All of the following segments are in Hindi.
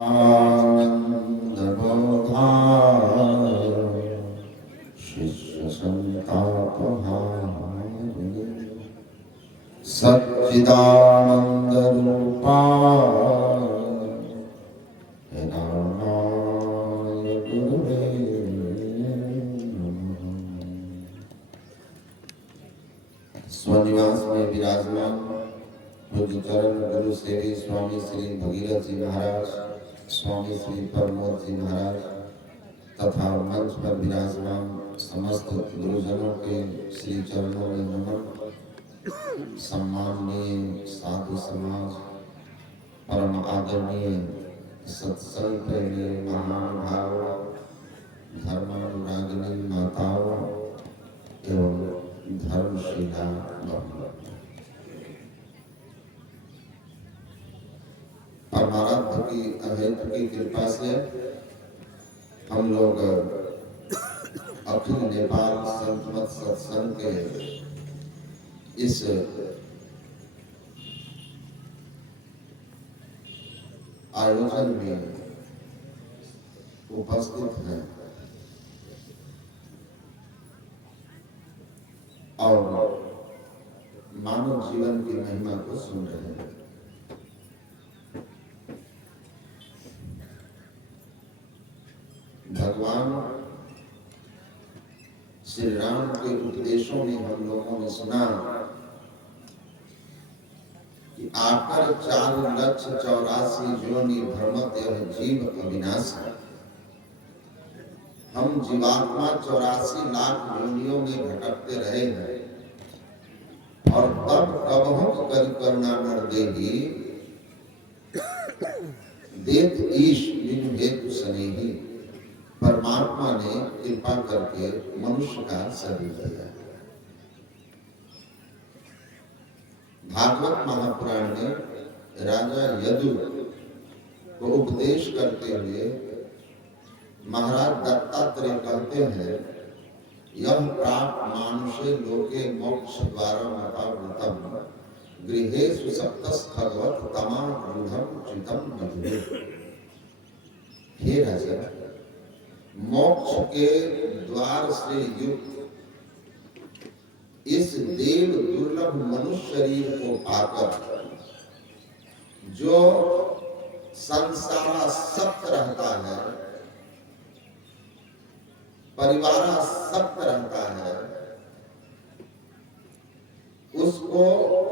आनंद बोधाय शिष्य संतापहारिणे सच्चिदानंद रूपाय हिरण्याय गुरुवे नमः। स्वनिवास में विराजमान पूज्य चरण गुरु सेवी स्वामी श्री भगीरथ जी महाराज, स्वामी श्री प्रमोद जी महाराज तथा मंच पर विराजमान समस्त गुरुजनों के श्री चरणों में नमन। सम्माननीय साधु समाज, परम आदरणीय सत्संग प्रेमी महानुभाव, धर्मानुरागिनी माताओं एवं धर्मशिला बहनों, परमाराध्य की अहेतु की कृपा से हम लोग अखिल नेपाल संत मत सत्संग के इस आयोजन में उपस्थित हैं और मानव जीवन की महिमा को सुन रहे हैं। भगवान श्री राम के उपदेशों में हम लोगों ने सुना कि आकर 4,84,00,000 योनि भ्रमत यह जीव अविनाशी। हम जीवात्मा 84 लाख योनियों में भटकते रहे हैं और तब कबहुँ करि करुणा नर देहि देत ईश बिनु हेतु सनेही। परमात्मा ने कृपा करके मनुष्य का शरीर दिया। भागवत महापुराण में राजा यदु को उपदेश करते हुए महाराज दत्तात्रेय कहते हैं, यह प्राप्त मानुषे लोके मोक्ष द्वारम अपावृतम गृहेषु सप्तस भगवत तमाम रूढ़म चितम विधुरे। हे राजा, मोक्ष के द्वार से युक्त इस देव दुर्लभ मनुष्य शरीर को पाकर जो संसारासक्त रहता है, परिवारासक्त रहता है, उसको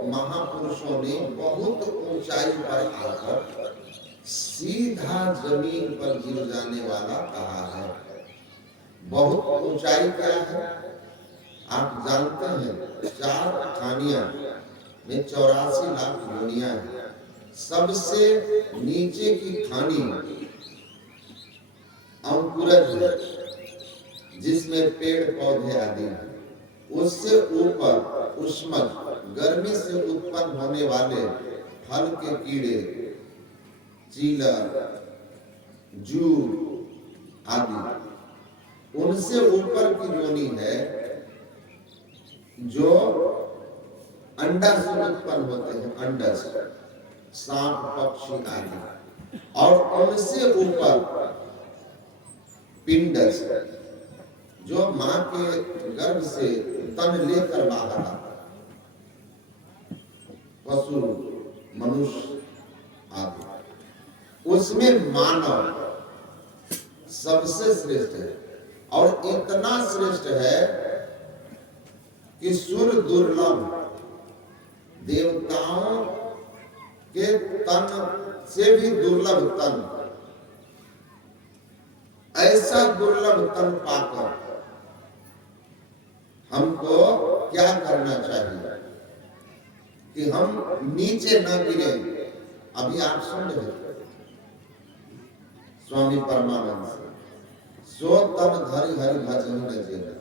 महापुरुषों ने बहुत ऊंचाई पर आकर सीधा जमीन पर गिर जाने वाला कहा है। बहुत ऊंचाई क्या है आप जानते हैं? 4 खानियां में 84 लाख योनियां हैं। सबसे नीचे की खानी अंकुरज है, जिसमें पेड़ पौधे आदि हैं। उससे ऊपर उष्मज, गर्मी से उत्पन्न होने वाले फल के कीड़े, चीला, जू आदि। उनसे ऊपर की योनि है जो अंडा से उत्पन्न होते हैं, अंडा से, सांप, पक्षी आदि। और उनसे ऊपर पिंडस, जो मां के गर्भ से तन लेकर बाहर आता, पशु, मनुष्य आदि। उसमें मानव सबसे श्रेष्ठ है और इतना श्रेष्ठ है कि सुर दुर्लभ देवताओं के तन से भी दुर्लभ तन, ऐसा दुर्लभ तन पाकर हमको क्या करना चाहिए कि हम नीचे न गिरे। अभी आप सुन रहे स्वामी परमानंद से, सो तब धरि हरि भजन न जेना।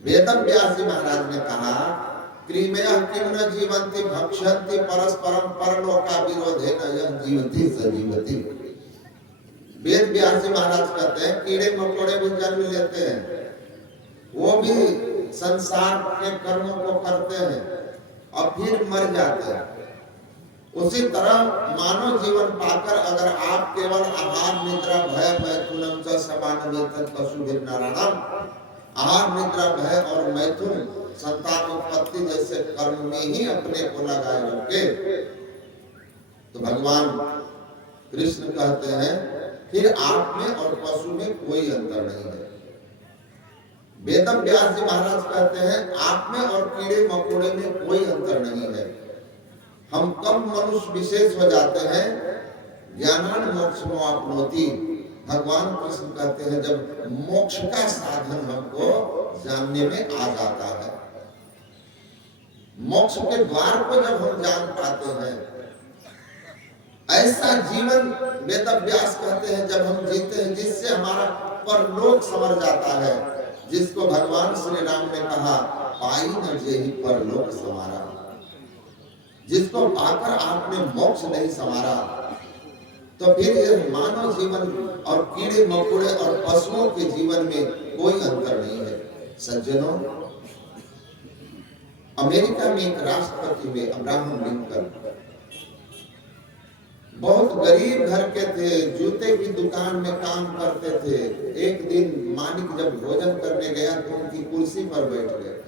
वेदम व्यास जी महाराज ने कहा, क्रीमयः किम न जीवन्ति भक्ष्यन्ति परस्परम परलोका विरोधेन यह जीवति स जीवति। वेद व्यास जी महाराज कहते हैं, कीड़े मकोड़े भी जन्म लेते हैं, वो भी संसार के कर्मों को करते हैं और फिर मर जाते हैं। उसी तरह मानव जीवन पाकर अगर आप केवल आहार निद्रा भय मैथुनम च समानमेतत् पशुभिः नराणाम, आहार निद्रा भय और मैथुन संतान उत्पत्ति जैसे कर्म में ही अपने को लगाए रखे, तो भगवान कृष्ण कहते हैं फिर आप में और पशु में कोई अंतर नहीं है। वेद व्यास जी महाराज कहते हैं आप में और कीड़े मकोड़े में कोई अंतर नहीं है। हम कम मनुष्य विशेष हो जाते हैं, ज्ञानान मोक्षमो आपनोति। भगवान कृष्ण कहते हैं जब मोक्ष का साधन हमको जानने में आ जाता है, मोक्ष के द्वार को जब हम जान पाते हैं, ऐसा जीवन वेद व्यास कहते हैं जब हम जीते हैं जिससे हमारा परलोक संवर जाता है, जिसको भगवान श्री राम ने कहा पाई न जेहि परलोक संवारा, जिसको पाकर आपने मोक्ष नहीं संवारा, तो फिर ये मानव जीवन और कीड़े मकोड़े और पशुओं के जीवन में कोई अंतर नहीं है। सज्जनों, अमेरिका में एक राष्ट्रपति हुए अब्राहम लिंकन, बहुत गरीब घर के थे, जूते की दुकान में काम करते थे। एक दिन मालिक जब भोजन करने गया तो उनकी कुर्सी पर बैठ गए।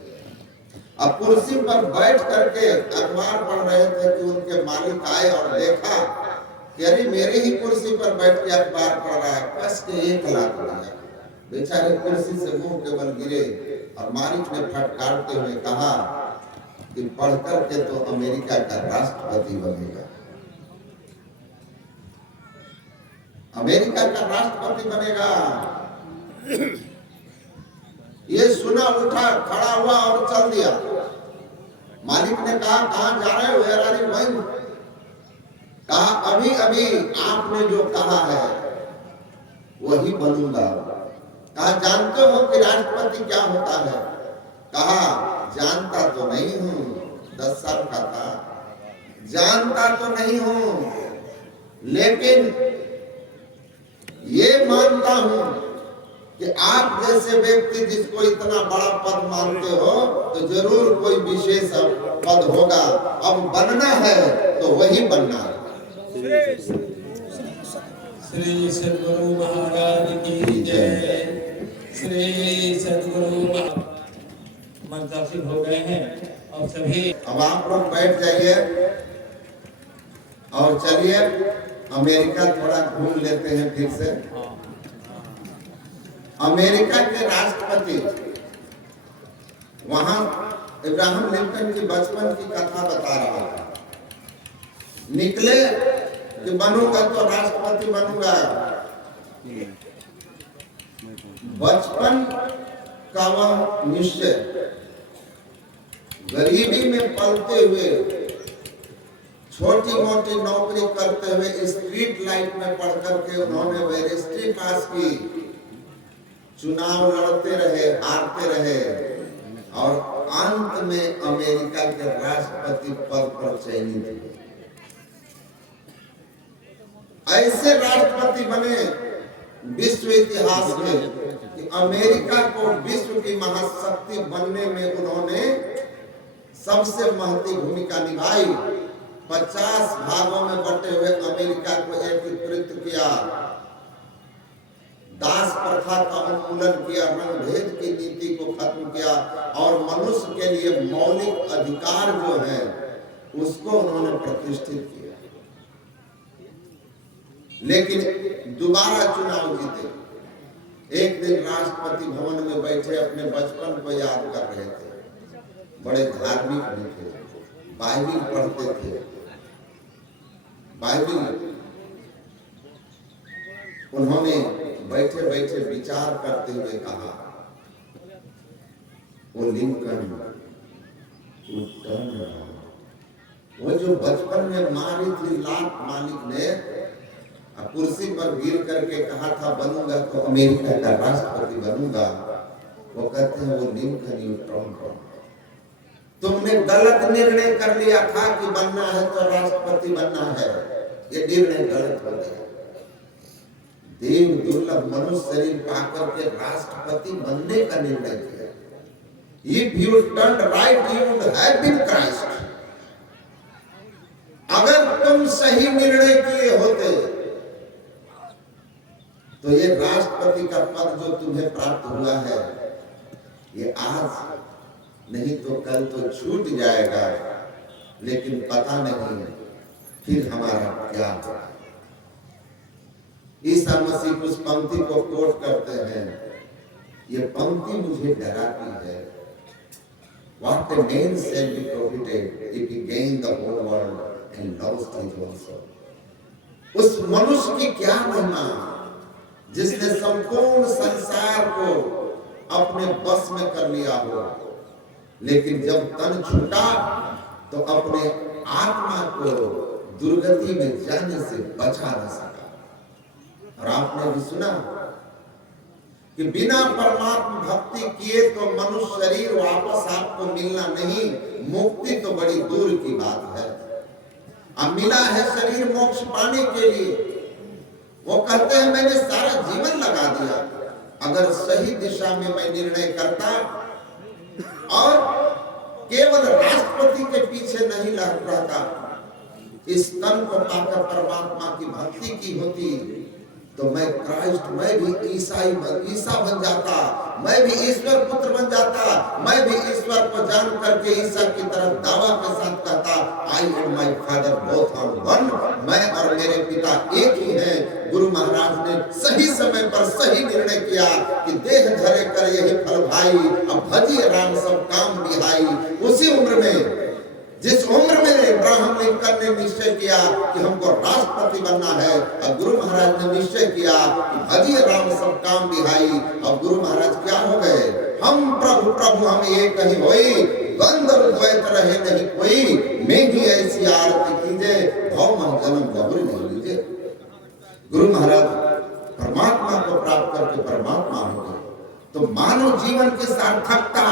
अब कुर्सी पर बैठ करके अखबार पढ़ रहे थे कि उनके मालिक आए और देखा कि अरे मेरी ही कुर्सी पर बैठ के अखबार पढ़ रहा है, कस के 1 लाख दिया। बेचारे कुर्सी से मुंह के बल गिरे और मालिक ने फटकारते हुए कहा कि पढ़ करके तो अमेरिका का राष्ट्रपति बनेगा, अमेरिका का राष्ट्रपति बनेगा। ये सुना, उठा, खड़ा हुआ और चल दिया। मालिक ने कहा कहां जा रहे हो? Where are you going? कहा अभी अभी आपने जो कहा है वही बनूंगा। कहा जानते हो कि राष्ट्रपति क्या होता है? कहा जानता तो नहीं हूं, 10 साल का था, जानता तो नहीं हूं, लेकिन ये मानता हूं कि आप जैसे व्यक्ति जिसको इतना बड़ा पद मानते हो तो जरूर कोई विशेष पद होगा। अब बनना है तो वही बनना है। श्री सद्गुरु महाराज की जय। श्री सद्गुरु मंत्राक्षित हो गए हैं और सभी अब आप लोग बैठ जाइए और चलिए अमेरिका थोड़ा घूम लेते हैं फिर से। अमेरिका के राष्ट्रपति वहां इब्राहिम लिंकन की बचपन की कथा बता रहा था। निकले कि बनूंगा तो राष्ट्रपति बनूंगा। बचपन का वह निश्चय, गरीबी में पलते हुए, छोटी मोटी नौकरी करते हुए, स्ट्रीट लाइट में पढ़ करके उन्होंने बैरिस्ट्री पास की, चुनाव लड़ते रहे, हारते रहे और अंत में अमेरिका के राष्ट्रपति पद पर चयनित हुए। ऐसे राष्ट्रपति बने विश्व इतिहास में कि अमेरिका को विश्व की महाशक्ति बनने में उन्होंने सबसे महत्वपूर्ण भूमिका निभाई। 50 भागों में बटे हुए अमेरिका को एकीकृत किया, दास प्रथा का उन्मूलन किया, रंगभेद की नीति को खत्म किया और मनुष्य के लिए मौलिक अधिकार जो है उसको उन्होंने प्रतिष्ठित किया। लेकिन दोबारा चुनाव जीते। एक दिन राष्ट्रपति भवन में बैठे अपने बचपन को याद कर रहे थे। बड़े धार्मिक भी थे, बाइबिल पढ़ते थे। बाइबिल उन्होंने बैठे बैठे विचार करते हुए कहा, वो लिंकन वो जो बचपन में मारी थी लात मालिक ने, कुर्सी पर गिर करके कहा था बनूंगा तो अमेरिका का राष्ट्रपति बनूंगा, वो कहते हैं वो लिंकन यू ट्रम्प, तुमने गलत निर्णय कर लिया था कि बनना है तो राष्ट्रपति बनना है, ये निर्णय गलत हो गया। देव दुर्लभ मनुष्य शरीर पाकर के राष्ट्रपति बनने का निर्णय किया। If you turned right, you would have been Christ. अगर तो ये राष्ट्रपति का पद जो तुम्हें प्राप्त हुआ है, ये आज नहीं तो कल तो छूट जाएगा, लेकिन पता नहीं फिर हमारा क्या होगा। ईसा मसीह उस पंक्ति को कोट करते हैं, ये पंक्ति मुझे डराती है। What a man shall be profited if he gain the whole world and lost his own soul। उस मनुष्य की क्या महिमा जिसने संपूर्ण संसार को अपने बस में कर लिया हो, लेकिन जब तन छूटा तो अपने आत्मा को दुर्गति में जाने से बचा न सका। और आपने भी सुना कि बिना परमात्मा भक्ति किए तो मनुष्य शरीर वापस आपको मिलना नहीं, मुक्ति तो बड़ी दूर की बात है। अब मिला है शरीर मोक्ष पाने के लिए। वो कहते हैं मैंने सारा जीवन लगा दिया, अगर सही दिशा में मैं निर्णय करता और केवल राष्ट्रपति के पीछे नहीं रहता, इस तन को पाकर परमात्मा की भक्ति की होती, तो मैं क्राइस्ट, मैं भी ईसा बन जाता, मैं भी ईश्वर पुत्र बन जाता, मैं भी ईश्वर को जान करके ईसा की तरफ दावा के साथ कहता, I and my father both are one, मैं और मेरे पिता एक ही हैं। गुरु महाराज ने सही समय पर सही निर्णय किया कि देह धरे कर यही फल भाई, अब भजिए राम सब काम बिहाई। उसी उम्र में, जिस उम्र में अब्राहम लिंकन ने निश्चय किया कि हमको राष्ट्रपति बनना है, और गुरु महाराज ने निश्चय किया कि भजिए राम सब काम बिहाई। और गुरु महाराज क्या हो गए, हम प्रभु प्रभु हम एक ही होई, द्वंद द्वैत रहे नहीं कोई, मैं ही ऐसी आरती कीजिए, भव मन जन्म जबरी नहीं लीजिए। गुरु महाराज परमात्मा को प्राप्त करके परमात्मा हो गए। तो मानव जीवन की सार्थकता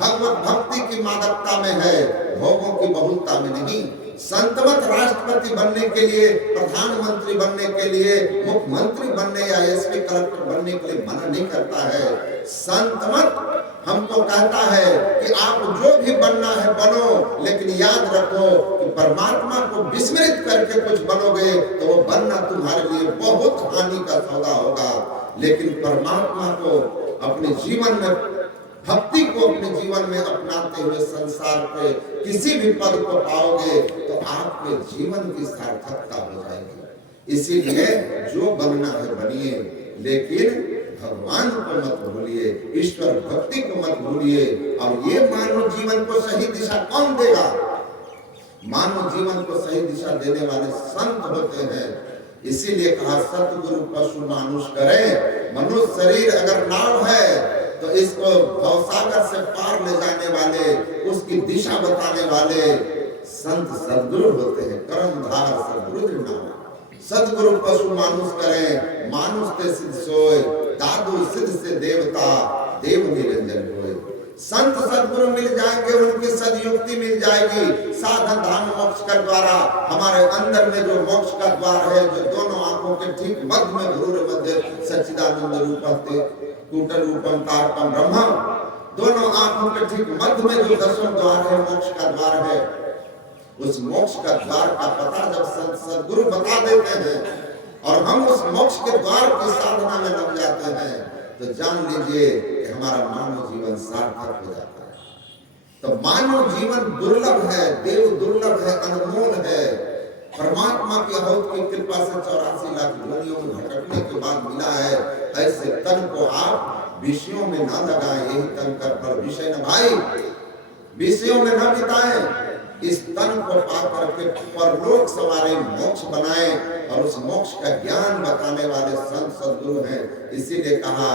भगवत भक्ति की मादकता में है, भोगों की बहुलता में नहीं। संतमत राष्ट्रपति बनने के लिए, प्रधानमंत्री बनने के लिए, मुख्यमंत्री बनने या एसपी कलेक्टर बनने के लिए मना नहीं करता है। संतमत हमको कहता है कि आप जो भी बनना है बनो, लेकिन याद रखो कि परमात्मा को विस्मृत करके कुछ बनोगे तो वो बनना तुम्हारे लिए बहुत हानि का सौदा होगा। लेकिन परमात्मा को अपने जीवन में, भक्ति को अपने जीवन में अपनाते हुए संसार के किसी भी पद को पाओगे तो आपके जीवन की सार्थकता हो जाएगी। इसीलिए जो बनना है बनिए, लेकिन भगवान को मत भूलिए, ईश्वर भक्ति को मत भूलिए। और ये मानव जीवन को सही दिशा कौन देगा? मानव जीवन को सही दिशा देने वाले संत होते हैं। इसीलिए कहा सतगुरु पशु मानुष करे। मनुष्य शरीर अगर नाव है तो इसको भवसागर से पार ले जाने वाले, उसकी दिशा बताने वाले संत सदगुरु होते हैं। कर्मधार सदगुरु नाम सदगुरु पशु मानुष करे, मानुष ते सिद्ध सोए, दादू सिद्ध से देवता, देव निरंजन होए। संत सदगुरु मिल जाएंगे, उनकी सदयुक्ति मिल जाएगी। साधन धाम मोक्ष का द्वारा, हमारे अंदर में जो मोक्ष का द्वार है, जो दोनों आंखों के ठीक मध्य में घूर मध्य सच्चिदानंद रूपस्ते कूटल रूपम तारकम ब्रह्म, दोनों आंखों के ठीक मध्य में जो दसवां द्वार है, मोक्ष का द्वार है, उस मोक्ष का द्वार का पता जब संत सदगुरु बता देते हैं और हम उस मोक्ष के द्वार की साधना में लग जाते हैं, तो जान लीजिए कि हमारा मानव जीवन सार्थक हो जाता है। तो मानव जीवन दुर्लभ है, देव दुर्लभ है, अनमोल है। परमात्मा की अहोत की कृपा से 84 लाख योनियों में भटकने के बाद मिला है। ऐसे तन को आप विषयों में न लगाएं, यही तन कर पर विषय न भाई, विषयों में न बिताएं। इस तन को पाकर के परलोक सवारे मोक्ष बनाए, और उस मोक्ष का ज्ञान बताने वाले संत सदगुरु हैं। इसीलिए कहा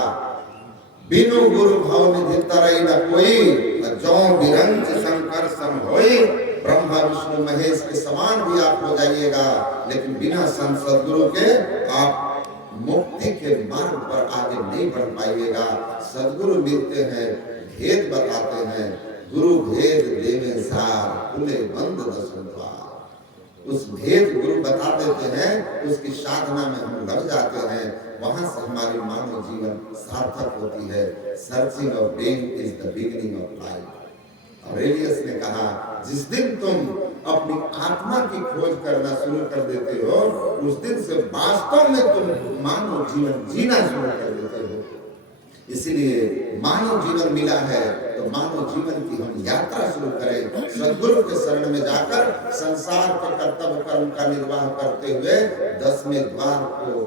बिनु गुरु भव निधि तरई न कोई, जो बिरंच शंकर सम होई। ब्रह्मा विष्णु महेश के समान भी आप हो जाइएगा, लेकिन बिना संत सदगुरु के आप मुक्ति के मार्ग पर आगे नहीं बढ़ पाइएगा। सदगुरु मिलते हैं, भेद बताते हैं, गुरु भेद देवे सार, खुले बंद दर्शन द्वार। उस भेद गुरु बता देते हैं, उसकी साधना में हम लग जाते हैं, वहां से हमारी मानव जीवन सार्थक होती है। Searching of being is the beginning of life. Aurelius ने कहा जिस दिन तुम अपनी आत्मा की खोज करना शुरू कर देते हो, उस दिन से वास्तव में तुम मानव जीवन जीना शुरू कर देते हो। इसीलिए मानव जीवन मिला है तो मानव जीवन की हम यात्रा शुरू करें, सद्गुरु के शरण में जाकर संसार के कर्तव्य कर्म का निर्वाह करते हुए 10वें द्वार को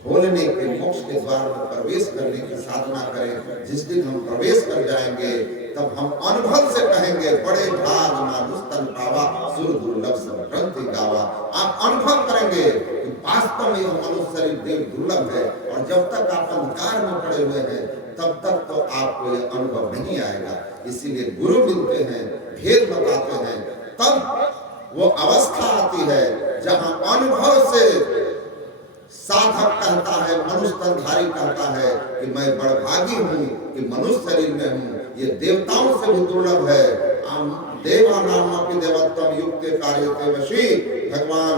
खोलने के, मोक्ष के द्वार में प्रवेश करने की साधना करें। जिस दिन हम प्रवेश कर जाएंगे तब हम अनुभव से कहेंगे, बड़े भाग मानुष तन पावा, सुर दुर्लभ सब ग्रंथि गावा। आप अनुभव करेंगे कि वास्तव में मनुष्य शरीर देव दुर्लभ है, और जब तक आप अंधकार में पड़े हुए हैं तब तक तो आपको ये अनुभव नहीं आएगा। इसीलिए गुरु मिलते हैं, भेद बताते हैं, तब वो अवस्था आती है जहां अनुभव से साधक कहता है, मनुष्य तनधारी कहता है कि मैं बड़भागी हूँ कि मनुष्य शरीर में हूँ, ये देवताओं से भी दुर्लभ है। देवा नाम अपि देवत्वम युक्ते कार्यते वशी। भगवान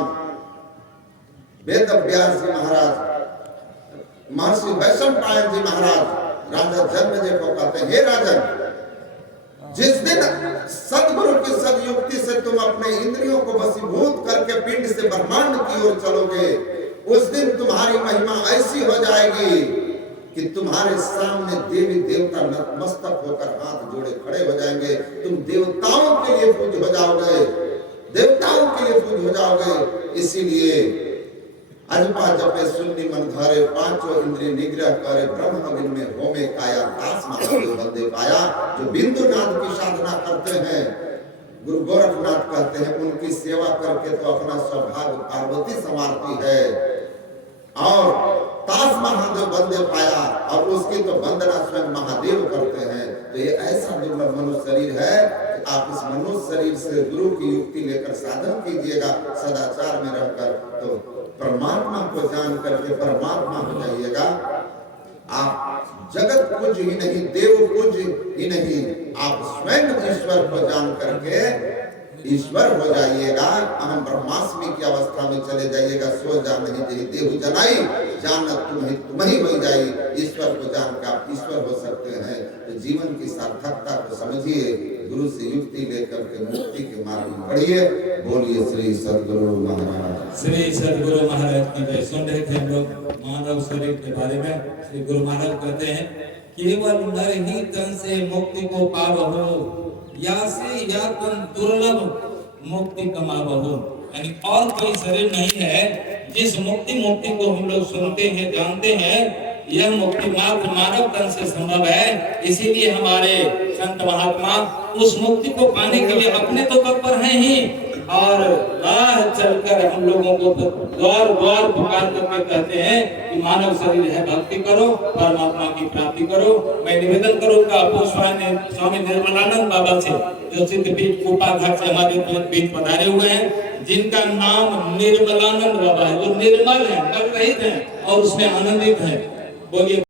वेद व्यास जी महाराज, महर्षि वैशंपायन जी महाराज राजा जन्मेजय को कहते हैं, हे राजन, जिस दिन सदगुरु की सदयुक्ति से तुम अपने इंद्रियों को वशीभूत करके पिंड से ब्रह्मांड की ओर चलोगे, उस दिन तुम्हारी महिमा ऐसी हो जाएगी कि तुम्हारे सामने देवी देवता नतमस्तक होकर हाथ जोड़े खड़े हो जाएंगे। तुम देवताओं के लिए पूज्य हो जाओगे, देवताओं के लिए पूज्य हो जाओगे। इसीलिए अजपा जपे शून्य मन धारे, पांचों इंद्रिय निग्रह करे, ब्रह्म अग्नि में होमे काया, दास महादेव बंदे पाया। जो बिंदुनाथ की साधना करते हैं, गुरु गोरखनाथ कहते हैं, उनकी सेवा करके तो अपना सौभाग्य पार्वती संवारती है, और दास महादेव बंदे पाया, और उसकी तो वंदना स्वयं महादेव करते हैं। तो ये ऐसा दुर्लभ मनुष्य शरीर है कि आप इस मनुष्य शरीर से गुरु की युक्ति लेकर साधन कीजिएगा, सदाचार में रहकर, तो परमात्मा को जान करके परमात्मा हो जाइएगा। आप जगत पूज्य ही नहीं, देव पूज्य ही नहीं, आप स्वयं ईश्वर को जान करके ईश्वर हो जाइएगा। अहम ब्रह्मास्मि की अवस्था में चले जाइएगा। सो जान नहीं जही देहु जनाई, जानत तुम ही हो जाई। ईश्वर को जान के आप ईश्वर हो सकते हैं। तो जीवन की सार्थकता को समझिए, गुरु से युक्ति लेकर के मुक्ति के मार्ग में बढ़िए। बोलिए श्री सद्गुरु महाराज। श्री सद्गुरु महाराज की जय। सुन रहे थे हम लोग मानव शरीर के बारे में। श्री गुरु महाराज कहते हैं, केवल नर ही तन से मुक्ति को पावहु, या से या तुम दुर्लभ मुक्ति कमावहु। यानी और कोई शरीर नहीं है जिस मुक्ति को हम लोग सुनते हैं, जानते हैं। यह मुक्ति मात्र मानव तन से संभव है। इसीलिए हमारे संत महात्मा उस मुक्ति को पाने के लिए अपने तो तत्पर हैं ही, और राह चलकर हम लोगों को द्वार द्वार पुकार करके कहते हैं कि मानव शरीर है, भक्ति करो, परमात्मा की प्राप्ति करो। मैं निवेदन करूंगा स्वामी निर्मलानंद बाबा से, जो सिद्धपीठ कुपा घाट से हमारे बीच पधारे हुए हैं, जिनका नाम निर्मलानंद बाबा है। वो निर्मल है, मल रहित है, और उसमें आनंदित है। बोलिए।